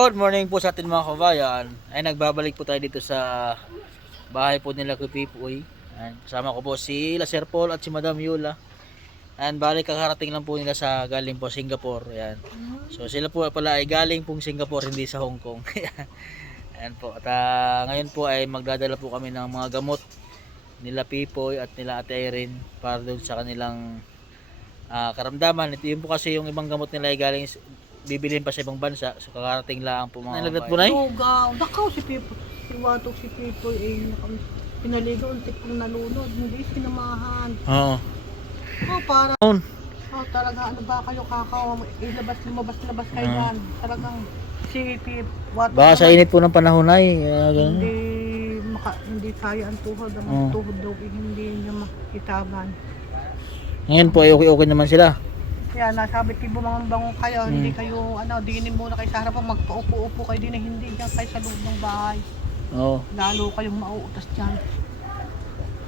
Good morning po sa atin mga kabayan. Ay nagbabalik po tayo dito sa bahay po nila kay Pipoy. Kasama ko po si Sir Paul at si Madam Yula. And balik kakarating lang po nila sa galing po Singapore. Ayan. So sila po pala ay galing pong Singapore, hindi sa Hong Kong. Ayan po. At ngayon po ay magdadala po kami ng mga gamot nila Pipoy at nila Ate Irene para doon sa kanilang karamdaman. Ito yun po kasi yung ibang gamot nila ay galing bibilhin pa sa ibang bansa, so kakarating lang po mga nalagat po na nakaw si Pipoy, si Watok si Pipoy pinaligo, untik kong nalunod, hindi sinamahan. Oo. Para talaga ano ba kayo kakao, lumabas kayo yan. Talagang si Watok baka sa init po ng panahon ay hindi kaya ang tuhod, ang tuhod daw hindi niya makitaban. Ngayon po ay okay naman sila. Kaya nasabi ko mga bango kayo, hindi kayo dinin muna kayo sa harapan, magpaupo-upo kayo din, hindi diyan kayo sa loob ng bahay. Oo. Lalo kayong mauutas diyan.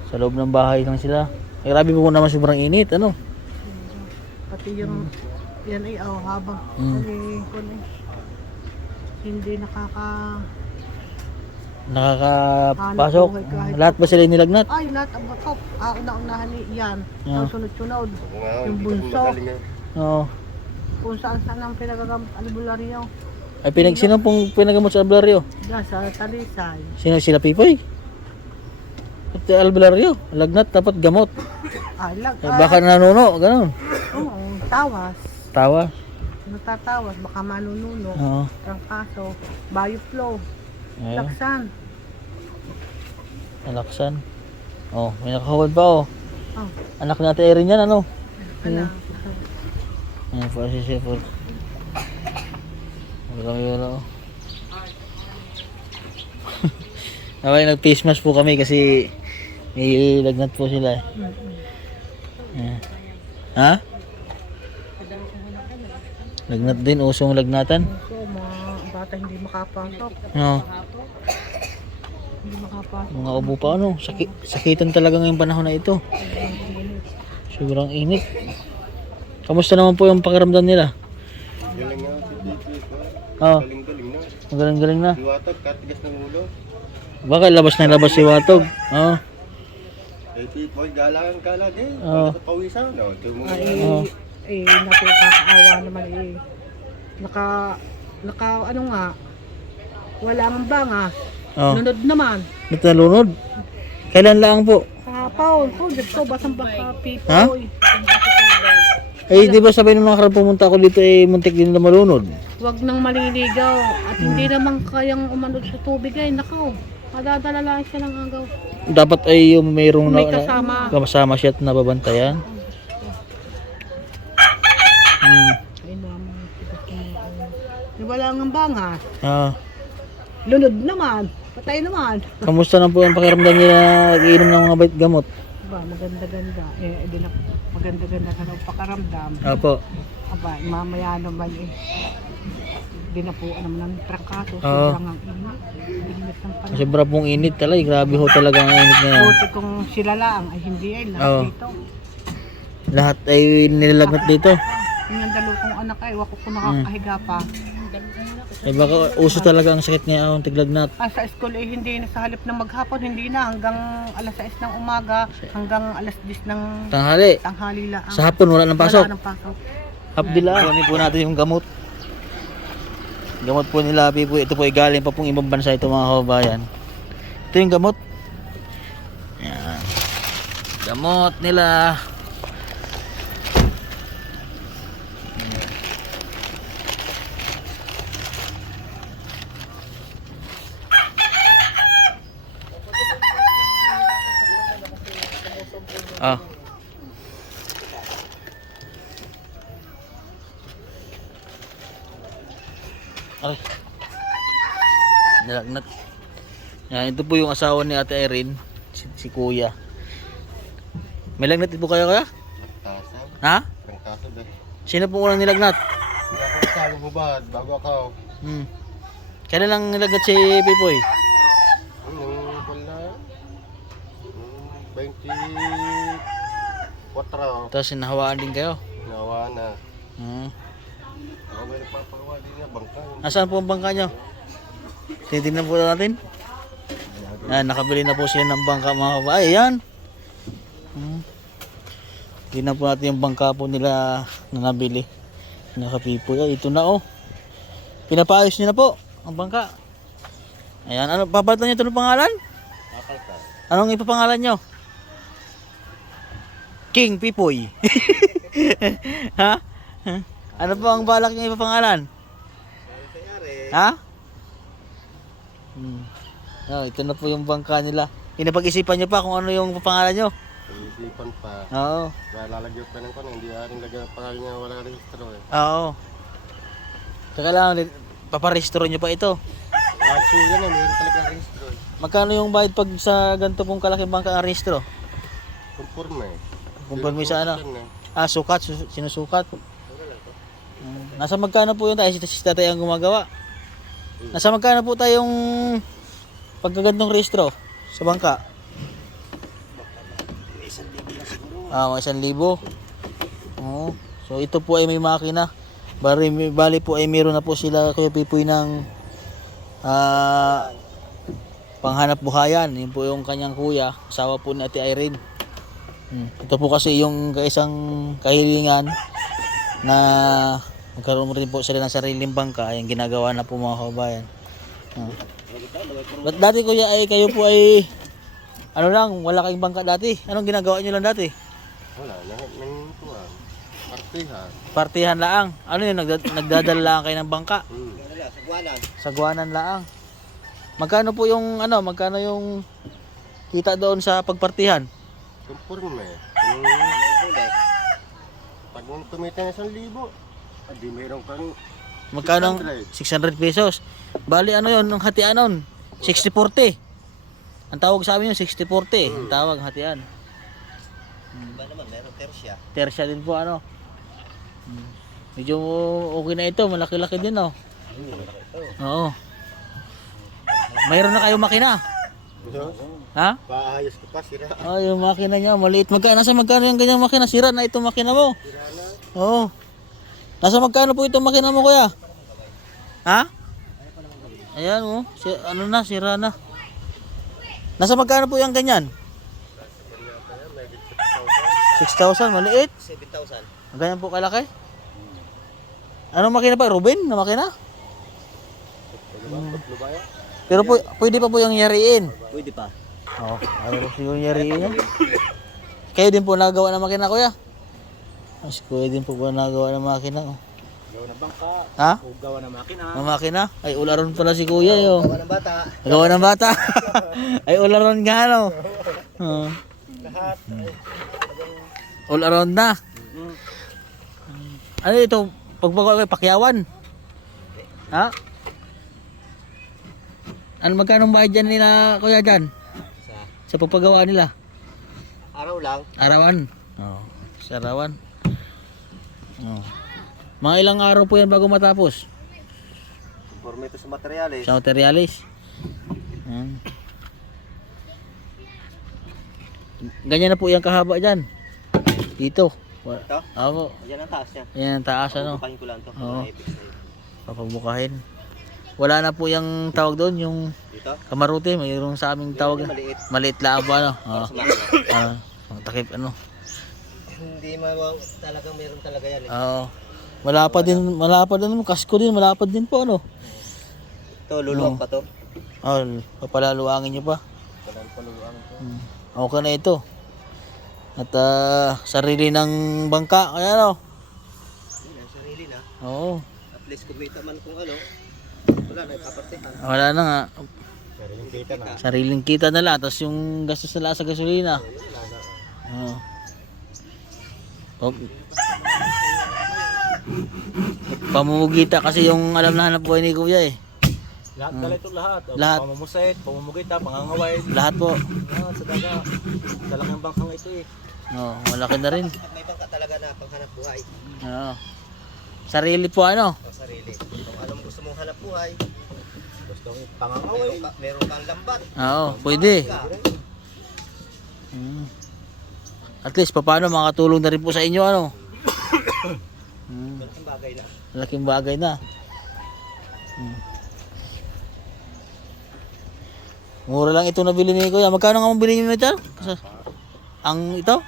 Sa loob ng bahay lang sila. Grabe po naman sobrang init, ano? Pati yung yan ay habang hindi nakakapasok. Lahat ba sila nilagnat? Ay, lahat ang batok. Una-unahan yan. Ang sunod-sunod. Yung bunso. Oo. Kung saan-saan ang albularyo. Ay sino pong pinagamot sa albularyo? Diyan sa Talisay. Sino sila Pipoy? At albularyo, lagnat dapat gamot. Baka nanuno, ganun. Oo, tawas. Tawa? Natatawas, baka manununo. Oo. Trangkaso, bioflow. Laksan. Laksan. Oh, may nakahawad pa oh. Anak natin Erin yan, ano? Anak. Ayan po si Sipol. Wala oh. Naway nag-face mask po kami kasi may lagnat po sila. Ha? Lagnat din, usong lagnatan. So, mga bata hindi makapasok. Oo. Hindi makapasok. Mga ubo pa ano, sakitan talaga ngayong panahon na ito. Sobrang init. Kamusta naman po yung pakiramdam nila? Galing nga si Pipoy ko. Oo. Galing-galing na. Magaling na. Si Watok, katigas ng ulo. Baka labas si Watog. Oo. Eh, Pipoy, gala din. Oo. Pawisan. Nakakaawa naman wala ang banga. Oo. Nunod naman. Ba't nalunod? Kailan lang po? Paul, dito basang baka Pipoy. Ha? Eh, di ba sabay ng mga karang pumunta ako dito muntik din na malunod? Huwag nang maliligaw at hindi naman kayang umanod sa tubig nakaw. Madadala lang siya ng agaw. Dapat ay yung mayroong May kasama. kasama siya at nababantayan. Ay naman. Wala ang banga. Lunod naman. Patay naman. Kamusta na po yung pakiramdam nila iinom ng mga gamot? Maganda-ganda. Maganda-ganda ka ng pakaramdam. Opo. Mamaya naman di na po naman ng trangkaso. Oo. Sobrang ang init. Init ng panahon. Sobra pong init talaga. Grabe ho talaga ang init ngayon. Buti kung sila lang ay hindi lahat dito. Lahat ay nilalagnat dito. Yung dalawang anak wako ko nakakahiga pa. Eh baka uso talaga ang sakit ngayon ang tiglagnat. Sa school hindi na sa halip na maghapon, hindi na hanggang alas 6 ng umaga, hanggang alas 10 ng tanghali lang. Sa hapon wala nang pasok. Wala nang pasok. Hapdila. Kunin po natin yung gamot. Gamot po nila Pipoy. Ito po ay galing pa pong ibang bansa ito mga kababayan. Ito yung gamot. Yan. Gamot nila. Ay. Nalagnat. Yan, ito po yung asawa ni Ate Irene, si Kuya. May lagnat po kayo kaya? Trangkaso. Ha? Trangkaso dahil. Sino po unang nilagnat? Hindi ako sabi bubad, bago ako. Kailan lang nilagnat si Pipoy? Nung wala. 24. Tapos sinahawaan din kayo? Nawa na. Hmm. Ako may nagpapagawa din Kaya bangka. Nasaan po ang bangka nyo? Titignan po natin. Yan, nakabili na po sila ng bangka mga kababayan. Ayan. Tignan po natin yung bangka po nila na nabili. Nakapipo. Ay, ito na oh. Pinapaayos nyo na po ang bangka. Ayan, ano, papalitan nyo ito ng pangalan? Papalta. Anong ipapangalan nyo? King Pipoy. Ha? Ano po ang balak nyo ipapangalan? Ha? Oh, ito na po yung bangka nila. Pinapag-isipan nyo pa kung ano yung pangalan nyo. Isipan pa. Oo. Kaya lalagyan pa ng hindi aring lagyan pa niya wala rehistro eh. Oo. Saka lang, paparehistro nyo pa ito. So yan meron talaga rehistro eh. Magkano yung bayad pag sa ganito pong kalaking bangka ang rehistro? Conforme eh. Conforme sa ano? Yan, eh. Ah, sukat, sinusukat. Nasa magkano po yun tayo? Si tatay ang gumagawa. Nasa magkano po tayong pagkagandong rehistro sa bangka? Ah, 1,000. Oo. So ito po ay may makina. Bali po ay meron na po sila Kuya Pipoy ng panghanap buhayan. Yun po yung kanyang kuya, asawa po ni Ate Irene. Ito po kasi yung isang kahilingan na magkaroon rin po sila ng sariling bangka. Yung ginagawa na po mga kababayan. But dati kuya ay kayo po ay ano lang, wala kayong bangka dati. Anong ginagawa nyo lang dati? Wala, nang tuwan. Partihan. Partihan lang. Ano yun, nagdadala lang kayo ng bangka? Sagwanan lang. Magkano po yung magkano yung kita doon sa pagpartihan? Conforme. Pag kumita ng 1,000, di meron kang Magkano? 600 pesos. Bali ano yun, ang hatian nun? 60-40. Ang tawag sa amin yung 60-40. Ang tawag, hatian. iba naman, meron tersya. Tersya din po ano. Medyo okay na ito, malaki-laki din oh. Oo. Mayroon na kayong makina? Ha? Paayos ko pa, sira. Oh, yung makina niya, maliit. Nasa magkano yung ganyang makina? Sira na itong makina mo. Oo. Nasa magkano po itong makina mo, kuya? Ha? Ayan, oh. Ano na, sira na. Nasa magkano po yung ganyan? 6,000, maliit. 7,000. Ganyan po kalaki. Anong makina pa? Ruben na makina? Pero po, pwede pa po yung yariin. Pwede pa. Oo, ano po yung yariin yan? Kayo din po nagawa ng makina, kuya? Mas kuya din po nagawa ng makina. Oh. Gawa ng bangka. Ha? O gawa ng makina. Ng makina? Ay, ularon pala si kuya. Yo. Gawa ng bata. Gawa ng bata. Ay, ularon nga, no? Lahat. All around na. Ano ito? Pagbago kay Pakyawan? Ha? Ano magkano bayad dyan nila, kuya, dyan? Sa pagpagawa nila? Araw lang. Arawan. Oo. Sa arawan. Oo. Mga ilang araw po yan bago matapos? Conforme ito sa materyales. Sa materialis. Ganyan na po yung kahaba dyan. Dito. Ito? Ako. Yan ang taas niya. Yan ang taas ano. Papabukahin ko lang ito. Oo. Papabukahin. Wala na po yung tawag doon, yung Dito? kamarote. Mayroong sa aming tawag. Maliit. Maliit lang po ano. Oo. Sa makina. Takip ano. Hindi talagang meron talaga yan. Oo. Malapad din, kasko din, malapad din po ano. Ito, luluwag pa to. Oh, papalaluangin nyo pa. Paluluwag to. Okay na ito. At sarili ng bangka, kaya ano? Sarili na. Oo. At least kumita man kung ano. Wala na, ipapartihan. Wala na nga. Sariling kita na. Sariling kita na lang, tapos yung gastos nila sa gasolina. Oo. Pamumugita kasi yung alam na hanap buhay ni kuya eh. Lahat pala ito lahat. Lahat. Pamumusit, pamumugita, pangangaway. Lahat po. Lahat sa daga. Talagang bangkang ito eh. Oo, malaki na rin. May bangka talaga na panghanap buhay. Oo. Sarili po ano? O sarili. Kung anong gusto mong hanap buhay. Gusto mong pangangaway. Meron kang lambat. Oo, pwede. At least paano makatulong na rin po sa inyo ano? Malaking bagay na. Malaking bagay na. Mura lang ito nabili ni Kuya. Magkano nga mabili mo ito? Ang ito?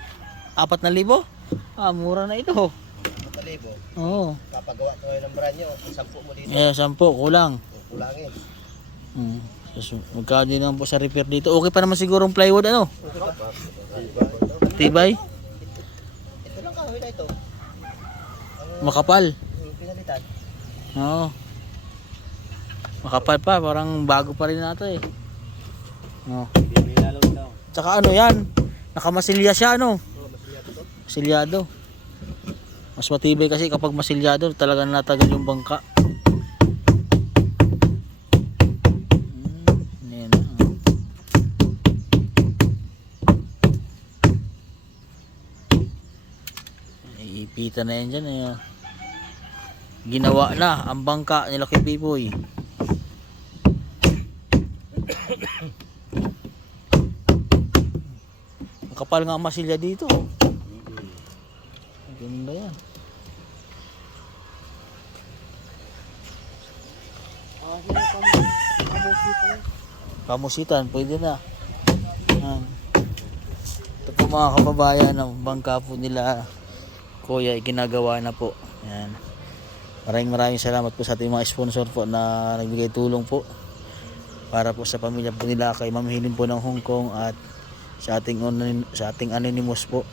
4,000? Ah, mura na ito. 1,000. Oo. Papagawa ko ngayon ng brand nyo. 10 mo dito. 10, kulang. Kulangin. So, magkano din naman po sa repair dito. Okay pa naman siguro ang plywood ano? Tibay? Ito lang kahoy na ito. Makapal. Yung pinalitan. Oo. Makapal pa. Parang bago pa rin nato eh. Oo. Tsaka ano yan? Nakamasilya siya ano? Masilyado. Mas matibay kasi kapag masilyado talagang natagal yung bangka. Ayan na. Iipitan na yan dyan eh. Ginawa na ang bangka nila kay Pipoy. Ang kapal nga ang masilya dito. Ganda yan. Kamusitan, pwede na. Yan. Ito po mga kababayan, ang bangka po nila Kuya ay ginagawa na po. Yan. Maraming salamat po sa ating mga sponsor po na nagbigay tulong po para po sa pamilya po nila kay Ma'am Helen po ng Hong Kong at sa ating anonymous po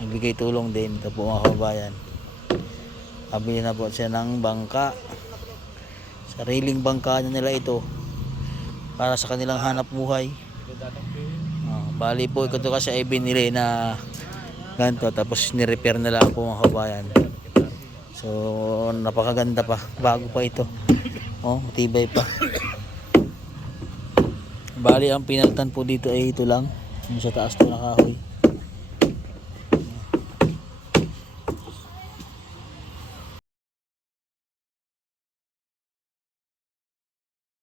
nagbigay tulong din. Ito po mga kababayan, pabili na po siya ng bangka, sariling bangka nila ito para sa kanilang hanap buhay. Bali po ito kasi ay binili na ganito tapos ni-repair na lang po mga kababayan. So napakaganda pa, bago pa ito. Matibay pa. Bali ang pinalitan po dito ay ito lang, yung sa taas po na kahoy.